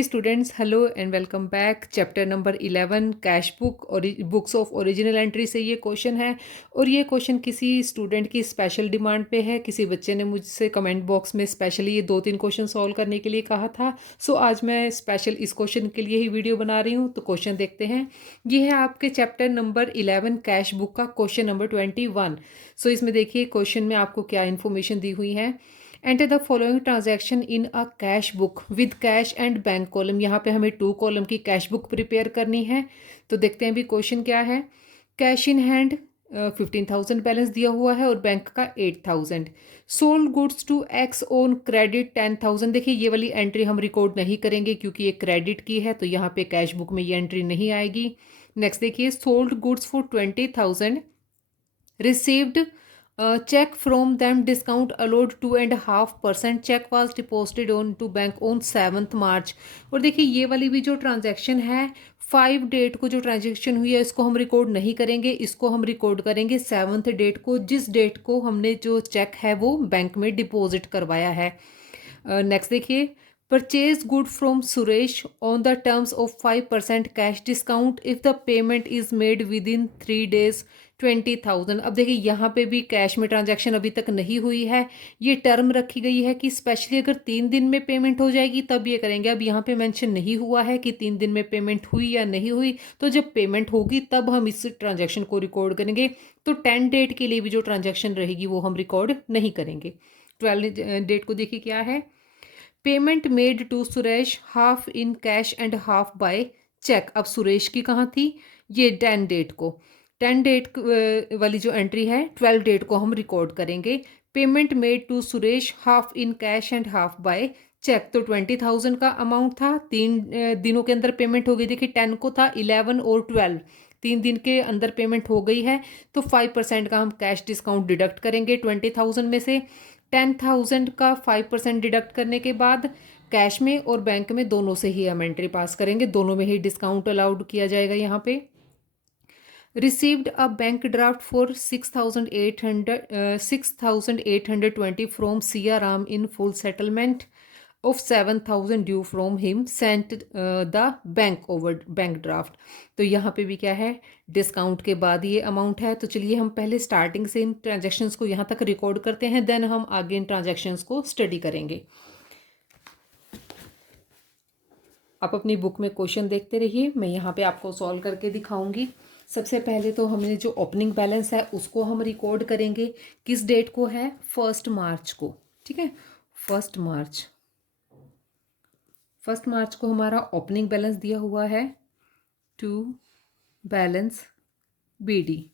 Hey students, hello and welcome back. Chapter number 11 cash book और books of original entry से ये question है। और ये क्वेश्चन किसी स्टूडेंट की स्पेशल डिमांड पे है। किसी बच्चे ने मुझसे कमेंट बॉक्स में स्पेशली ये 2-3 क्वेश्चन सॉल्व करने के लिए कहा था। सो आज मैं स्पेशल इस क्वेश्चन के लिए ही वीडियो बना रही हूँ। तो क्वेश्चन देखते हैं। ये है आपके चैप्टर नंबर 11 कैश बुक का क्वेश्चन नंबर 21। सो इसमें देखिए क्वेश्चन में आपको क्या इन्फॉर्मेशन दी हुई है। Enter the following transaction in a cash book with cash and bank column. यहाँ पे हमें 2 कॉलम की कैश बुक प्रिपेयर करनी है। तो देखते हैं भी क्वेश्चन क्या है। कैश इन हैंड 15,000 बैलेंस दिया हुआ है और बैंक का 8,000। Sold goods to X on credit 10,000। देखिए ये वाली एंट्री हम रिकॉर्ड नहीं करेंगे क्योंकि ये क्रेडिट की है, तो यहाँ पे कैश बुक में ये एंट्री नहीं आएगी। नेक्स्ट देखिए, sold goods for 20,000 received check from them, discount allowed 2.5%, check was deposited on to bank on 7th March। और देखिए ये वाली भी जो ट्रांजैक्शन है 5 डेट को जो ट्रांजैक्शन हुई है इसको हम रिकॉर्ड नहीं करेंगे, इसको हम रिकॉर्ड करेंगे 7th डेट को, जिस डेट को हमने जो चेक है वो बैंक में डिपॉजिट करवाया है। नेक्स्ट देखिए, purchase good from Suresh on the terms of 5% cash discount if the payment is made with in 3 days 20,000। अब देखिए यहाँ पे भी कैश में ट्रांजैक्शन अभी तक नहीं हुई है। ये टर्म रखी गई है कि स्पेशली अगर 3 दिन में पेमेंट हो जाएगी तब ये करेंगे। अब यहाँ पे मेंशन नहीं हुआ है कि 3 दिन में पेमेंट हुई या नहीं हुई, तो जब पेमेंट होगी तब हम इस ट्रांजैक्शन को रिकॉर्ड करेंगे। तो 10 डेट के लिए भी जो ट्रांजैक्शन रहेगी वो हम रिकॉर्ड नहीं करेंगे। 12 डेट को देखिए क्या है। Payment made to Suresh half in cash and half by cheque. अब सुरेश की कहाँ थी, ये 10 डेट को। 10 डेट वाली जो एंट्री है 12 डेट को हम रिकॉर्ड करेंगे। Payment made to Suresh half in cash and half by cheque, तो 20,000 का अमाउंट था। 3 दिनों के अंदर पेमेंट हो गई। देखिए 10 को था, 11 और 12, 3 दिन के अंदर पेमेंट हो गई है। तो 5% का हम कैश डिस्काउंट डिडक्ट करेंगे 20,000 में से। 10,000 का 5% डिडक्ट करने के बाद कैश में और बैंक में दोनों से ही हम एंट्री पास करेंगे, दोनों में ही डिस्काउंट अलाउड किया जाएगा। यहाँ पे received a bank draft for 6,820 from Siya Ram in full settlement of 7,000 due from him sent the bank over bank draft. तो यहाँ पे भी क्या है, डिस्काउंट के बाद ये अमाउंट है। तो चलिए हम पहले स्टार्टिंग से इन ट्रांजैक्शंस को यहाँ तक रिकॉर्ड करते हैं, देन हम आगे इन ट्रांजैक्शंस को स्टडी करेंगे। आप अपनी बुक में क्वेश्चन देखते रहिए, मैं यहाँ पे आपको सॉल्व करके दिखाऊंगी। सबसे पहले तो हमने जो ओपनिंग बैलेंस है उसको हम रिकॉर्ड करेंगे। किस डेट को है, 1 मार्च को। ठीक है, 1 मार्च। 1 मार्च को हमारा ओपनिंग बैलेंस दिया हुआ है टू बैलेंस बीडी।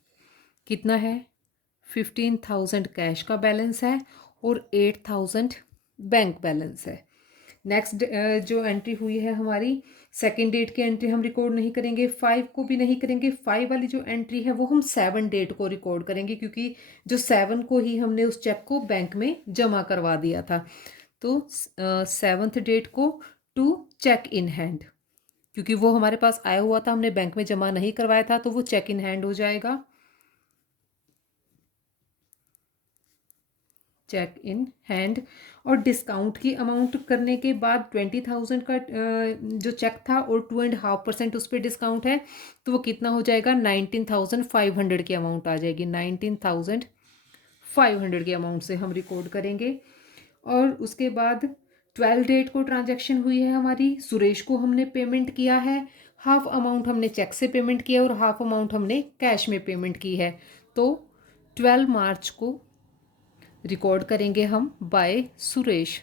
कितना है, 15,000 कैश का बैलेंस है और 8,000 बैंक बैलेंस है। नेक्स्ट जो एंट्री हुई है हमारी, सेकेंड डेट की एंट्री हम रिकॉर्ड नहीं करेंगे, 5 को भी नहीं करेंगे। 5 वाली जो एंट्री है वो हम 7 डेट को रिकॉर्ड करेंगे, क्योंकि जो 7 को ही हमने उस चेक को बैंक में जमा करवा दिया था। तो 7th डेट को टू चेक इन हैंड, क्योंकि वो हमारे पास आया हुआ था, हमने बैंक में जमा नहीं करवाया था, तो वो चेक इन हैंड हो जाएगा। Cheque in hand. और डिस्काउंट की अमाउंट करने के बाद 20,000 का जो चेक था और 2.5% उस पर डिस्काउंट है, तो वो कितना हो जाएगा, 19,500 की अमाउंट आ जाएगी। 19,500 की अमाउंट से हम रिकॉर्ड करेंगे। और उसके बाद 12 डेट को ट्रांजैक्शन हुई है हमारी, सुरेश को हमने पेमेंट किया है। हाफ अमाउंट हमने चेक से पेमेंट किया और हाफ अमाउंट हमने कैश में पेमेंट की है। तो 12 मार्च को रिकॉर्ड करेंगे हम बाय सुरेश।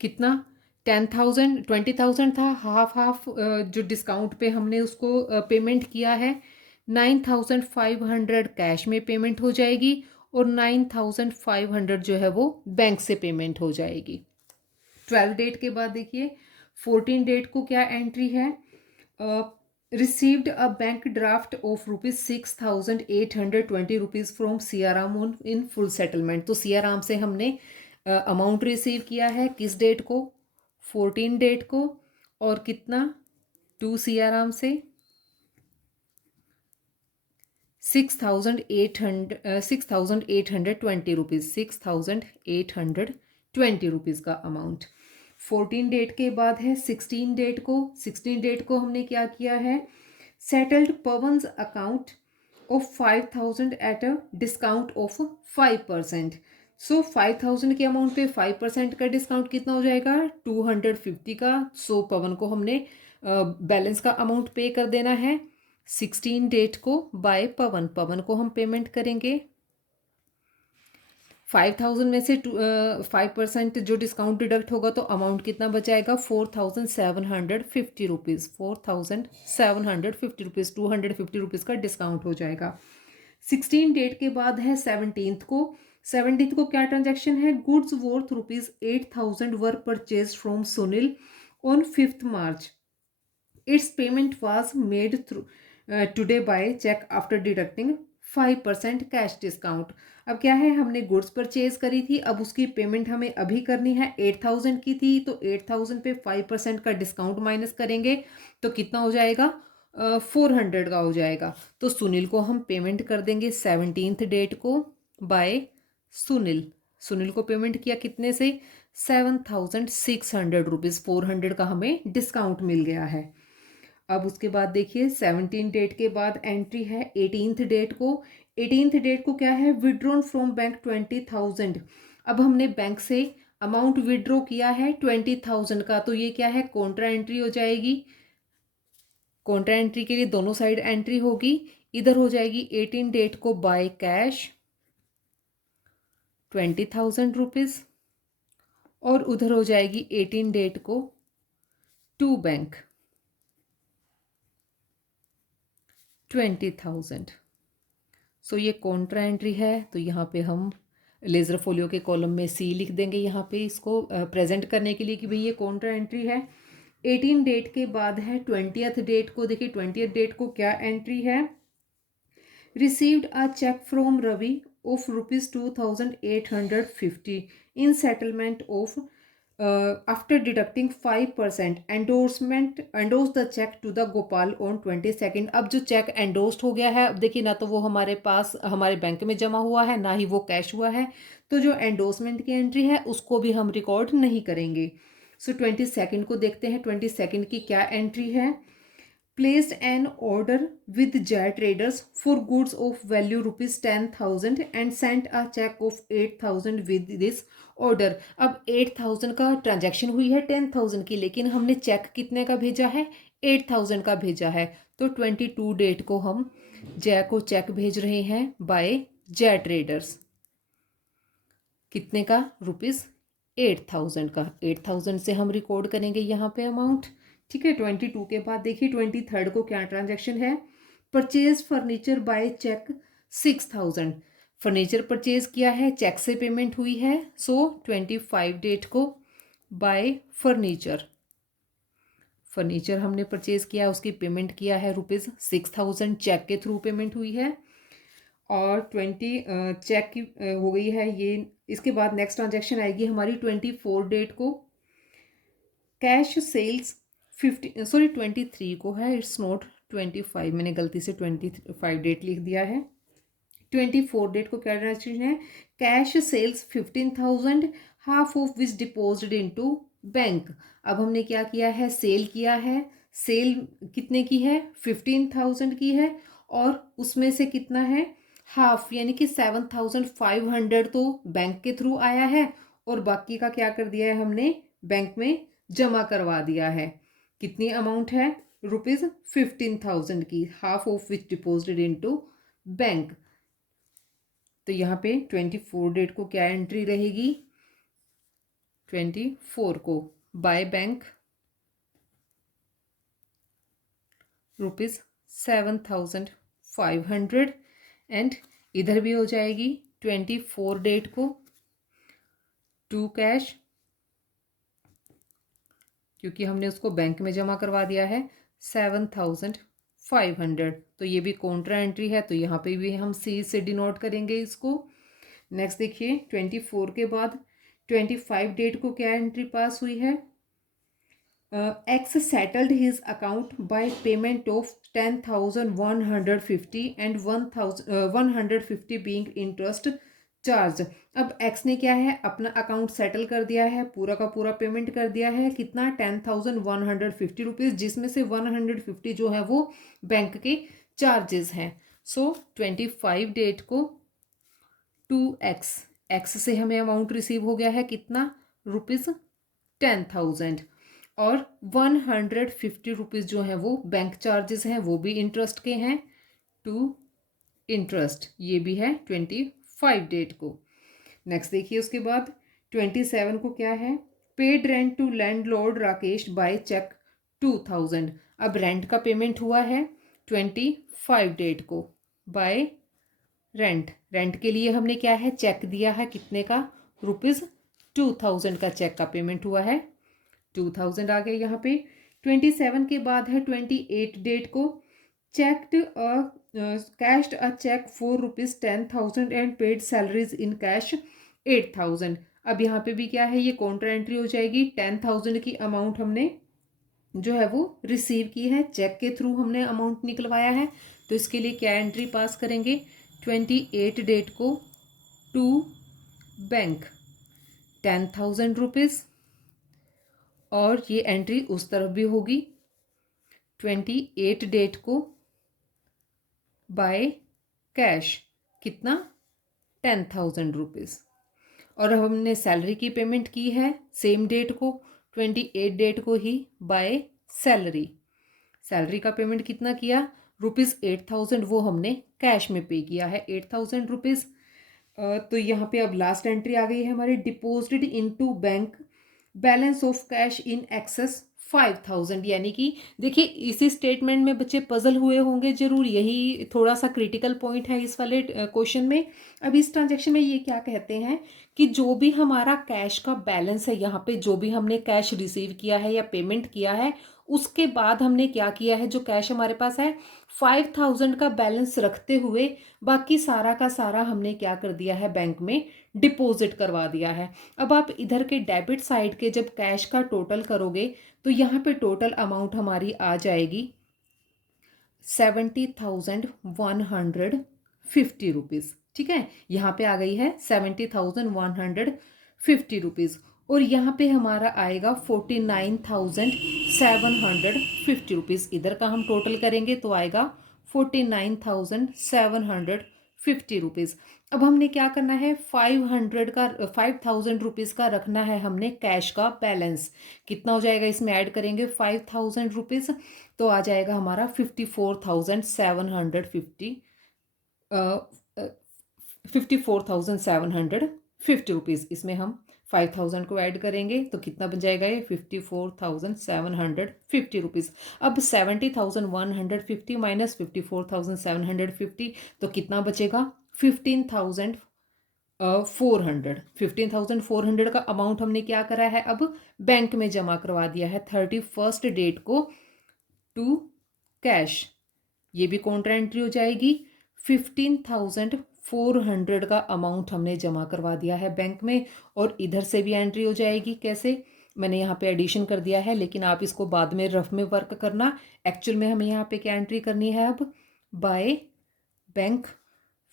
कितना, 10,000, 20,000 था, हाफ हाफ जो डिस्काउंट पे हमने उसको पेमेंट किया है। 9,500 कैश में पेमेंट हो जाएगी और 9,500 जो है वो बैंक से पेमेंट हो जाएगी। 12 डेट के बाद देखिए 14 डेट को क्या एंट्री है, received a bank draft of ₹6,820 from Siyaram in full settlement. तो सियाराम से हमने अमाउंट रिसीव किया है, किस डेट को, 14 डेट को। और कितना, टू सियाराम से 6,820 रुपीज़, ₹6,820 का अमाउंट। 14 डेट के बाद है 16 डेट को। 16 डेट को हमने क्या किया है, settled Pawan's account of 5000 at a discount of 5%। So 5000 के अमाउंट पे 5% का डिस्काउंट कितना हो जाएगा, 250 का। सो पवन को हमने बैलेंस का अमाउंट पे कर देना है 16 डेट को बाय पवन। पवन को हम पेमेंट करेंगे 5000 में से 5% जो डिस्काउंट डिडक्ट होगा तो अमाउंट कितना बचाएगा, 4750 रुपीज़। 4750 रुपीज़, 250 रुपीज़ का डिस्काउंट हो जाएगा। 16 डेट के बाद है 17th को। 17th को क्या ट्रांजैक्शन है, goods worth ₹8000 were purchase from Sunil on 5th March. Its payment was made through today by cheque after deducting 5% cash discount. अब क्या है, हमने गुड्स परचेज करी थी, अब उसकी पेमेंट हमें अभी करनी है। 8000 की थी तो 8000 पे 5% का डिस्काउंट माइनस करेंगे तो कितना हो जाएगा, 400 का हो जाएगा। तो सुनील को हम पेमेंट कर देंगे 17th डेट को बाय सुनील। सुनील को पेमेंट किया कितने से, 7600 रुपीज़। 400 का हमें डिस्काउंट मिल गया है। अब उसके बाद देखिए 17 डेट के बाद एंट्री है 18th डेट को। 18th डेट को क्या है, विड्रॉन फ्रॉम बैंक 20,000। अब हमने बैंक से अमाउंट विड्रॉ किया है 20,000 का, तो ये क्या है, कॉन्ट्रा एंट्री हो जाएगी। कॉन्ट्रा एंट्री के लिए दोनों साइड एंट्री होगी। इधर हो जाएगी 18 डेट को बाय कैश 20,000 रुपीज़, और उधर हो जाएगी 18 डेट को टू बैंक 20,000। सो ये कॉन्ट्रा एंट्री है, तो यहाँ पे हम लेज़र फोलियो के कॉलम में सी लिख देंगे यहाँ पे इसको प्रेजेंट करने के लिए कि भाई ये कॉन्ट्रा एंट्री है। 18 डेट के बाद है 20th डेट को। देखिए 20th डेट को क्या एंट्री है, received a cheque from Ravi of ₹2850 in settlement of after deducting 5% endorse the cheque to the Gopal on 22nd। अब जो चेक एंडोर्स्ड हो गया है, अब देखिए ना तो वो हमारे पास हमारे बैंक में जमा हुआ है, ना ही वो कैश हुआ है, तो जो एंडोर्समेंट की एंट्री है उसको भी हम रिकॉर्ड नहीं करेंगे। सो 22nd को देखते हैं 22nd की क्या एंट्री है, placed an order with Jai Traders for goods of value ₹10,000 and sent a check of 8,000 with this order। अब 8,000 का ट्रांजैक्शन हुई है 10,000 की, लेकिन हमने चेक कितने का भेजा है, 8,000 का भेजा है। तो 22 डेट को हम जय को चेक भेज रहे हैं बाय जय ट्रेडर्स। कितने का, ₹8,000 का। 8,000 से हम रिकॉर्ड करेंगे यहाँ पे अमाउंट। ठीक है, 22 के बाद देखिए 23rd को क्या ट्रांजैक्शन है, purchase furniture by cheque 6,000। Furniture purchase किया है, चेक से पेमेंट हुई है। सो 25 डेट को बाय फर्नीचर। फर्नीचर हमने परचेज किया, उसकी पेमेंट किया है ₹6,000, चेक के थ्रू पेमेंट हुई है। और 20 चेक की हो गई है ये। इसके बाद नेक्स्ट ट्रांजैक्शन आएगी हमारी 24 डेट को, कैश सेल्स 23 को है, इट्स नॉट 25, मैंने गलती से 25 डेट लिख दिया है। 24 डेट को क्या ट्रांजैक्शन है, cash sales 15,000 half of which deposit into bank. अब हमने क्या किया है, सेल किया है। सेल कितने की है, 15,000 की है, और उसमें से कितना है, हाफ यानी कि 7,500 तो बैंक के थ्रू आया है, और बाकी का क्या कर दिया है हमने, बैंक में जमा करवा दिया है। कितनी अमाउंट है, ₹15,000 की, half of which deposited into bank. तो यहाँ पे 24 डेट को क्या एंट्री रहेगी, 24 को बाय बैंक ₹7,500, एंड इधर भी हो जाएगी 24 डेट को टू कैश, क्योंकि हमने उसको बैंक में जमा करवा दिया है 7,500। तो ये भी कॉन्ट्रा एंट्री है, तो यहाँ पे भी हम सी से डिनोट करेंगे इसको। नेक्स्ट देखिए 24 के बाद 25 डेट को क्या एंट्री पास हुई है, x settled his account by payment of 10,150 and 150 being interest charge. अब एक्स ने क्या है, अपना अकाउंट सेटल कर दिया है, पूरा का पूरा पेमेंट कर दिया है, कितना, 10,150 रुपीज़, जिसमें से 150 जो है वो बैंक के चार्जेस हैं। सो 25 डेट को 2x, एक्स से हमें अमाउंट रिसीव हो गया है कितना, ₹10,000, और 150 रुपीज़ जो है वो बैंक चार्जेस हैं, वो भी इंटरेस्ट के हैं, टू इंटरेस्ट, ये भी है 25 डेट को। नेक्स्ट देखिए उसके बाद 27 को क्या है, paid rent to landlord Rakesh by cheque 2,000। अब रेंट का पेमेंट हुआ है 25 डेट को बाय रेंट, रेंट के लिए हमने क्या है, चेक दिया है, कितने का, ₹2,000 का चेक का पेमेंट हुआ है, 2,000 आ गए यहाँ पे। 27 के बाद है 28 डेट को, checked a cashed a check for ₹10,000 and paid salaries in cash 8,000। अब यहाँ पे भी क्या है, ये कॉन्ट्रा एंट्री हो जाएगी, 10,000 की अमाउंट हमने जो है वो रिसीव की है, चेक के थ्रू हमने अमाउंट निकलवाया है, तो इसके लिए क्या एंट्री पास करेंगे, 28 डेट को टू बैंक 10,000 रुपीज़, और ये एंट्री उस तरफ भी होगी 28 डेट को बाय कैश, कितना, 10,000 रुपीज़, और हमने सैलरी की पेमेंट की है सेम डेट को, 28 डेट को ही बाय सैलरी, सैलरी का पेमेंट कितना किया, ₹8,000, वो हमने कैश में पे किया है 8,000 रुपीज़। तो यहाँ पे अब लास्ट एंट्री आ गई है हमारी, deposited into bank balance of cash in excess 5,000, यानी कि देखिए इसी स्टेटमेंट में बच्चे पजल हुए होंगे जरूर, यही थोड़ा सा क्रिटिकल पॉइंट है इस वाले क्वेश्चन में। अब इस ट्रांजैक्शन में ये क्या कहते हैं कि जो भी हमारा कैश का बैलेंस है, यहाँ पे जो भी हमने कैश रिसीव किया है या पेमेंट किया है, उसके बाद हमने क्या किया है, जो कैश हमारे पास है 5,000 का बैलेंस रखते हुए बाकी सारा का सारा हमने क्या कर दिया है, बैंक में डिपॉजिट करवा दिया है। अब आप इधर के डेबिट साइड के जब कैश का टोटल करोगे तो यहाँ पे टोटल अमाउंट हमारी आ जाएगी 70,150 रुपीज़, ठीक है, यहाँ पे आ गई है 70,150 रुपीज़, और यहाँ पे हमारा आएगा 49,750 रुपीज़, इधर का हम टोटल करेंगे तो आएगा 49,750 रुपीज़। अब हमने क्या करना है, 5,000 रुपीज़ का रखना है हमने कैश का बैलेंस, कितना हो जाएगा, इसमें ऐड करेंगे 5,000 रुपीज़, तो आ जाएगा हमारा 54,750 रुपीज़। इसमें हम 5,000 को ऐड करेंगे तो कितना बन जाएगा, ये 54,750 रुपीज़। अब 70,150 माइनस 54,750, तो कितना बचेगा, 15,400 का अमाउंट हमने क्या करा है, अब बैंक में जमा करवा दिया है 31 डेट को टू कैश, ये भी कॉन्ट्रा एंट्री हो जाएगी, 15,400 का अमाउंट हमने जमा करवा दिया है बैंक में, और इधर से भी एंट्री हो जाएगी, कैसे, मैंने यहाँ पे एडिशन कर दिया है, लेकिन आप इसको बाद में रफ में वर्क करना, एक्चुअल में हमें यहाँ पे क्या एंट्री करनी है, अब बाय बैंक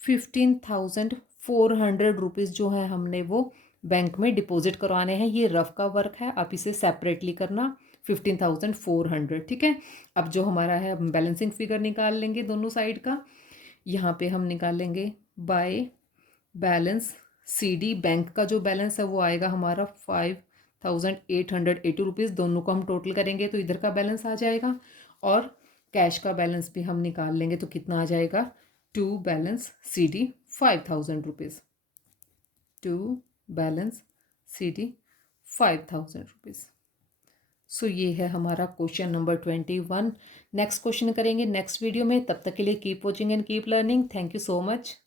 15,400 रुपीज़ जो है हमने वो बैंक में डिपॉजिट करवाने हैं, ये रफ का वर्क है, आप इसे सेपरेटली करना, 15,400, ठीक है। अब जो हमारा है, हम बैलेंसिंग फिगर निकाल लेंगे दोनों साइड का, यहाँ पे हम निकालेंगे बाय बैलेंस CD, बैंक का जो बैलेंस है वो आएगा हमारा 5,880 रुपीज़, दोनों को हम टोटल करेंगे तो इधर का बैलेंस आ जाएगा, और कैश का बैलेंस भी हम निकाल लेंगे तो कितना आ जाएगा, to balance CD 5,000 rupees, to balance CD 5,000 rupees. So ये है हमारा क्वेश्चन नंबर 21। नेक्स्ट क्वेश्चन करेंगे नेक्स्ट वीडियो में, तब तक के लिए keep watching and keep learning. Thank you so much.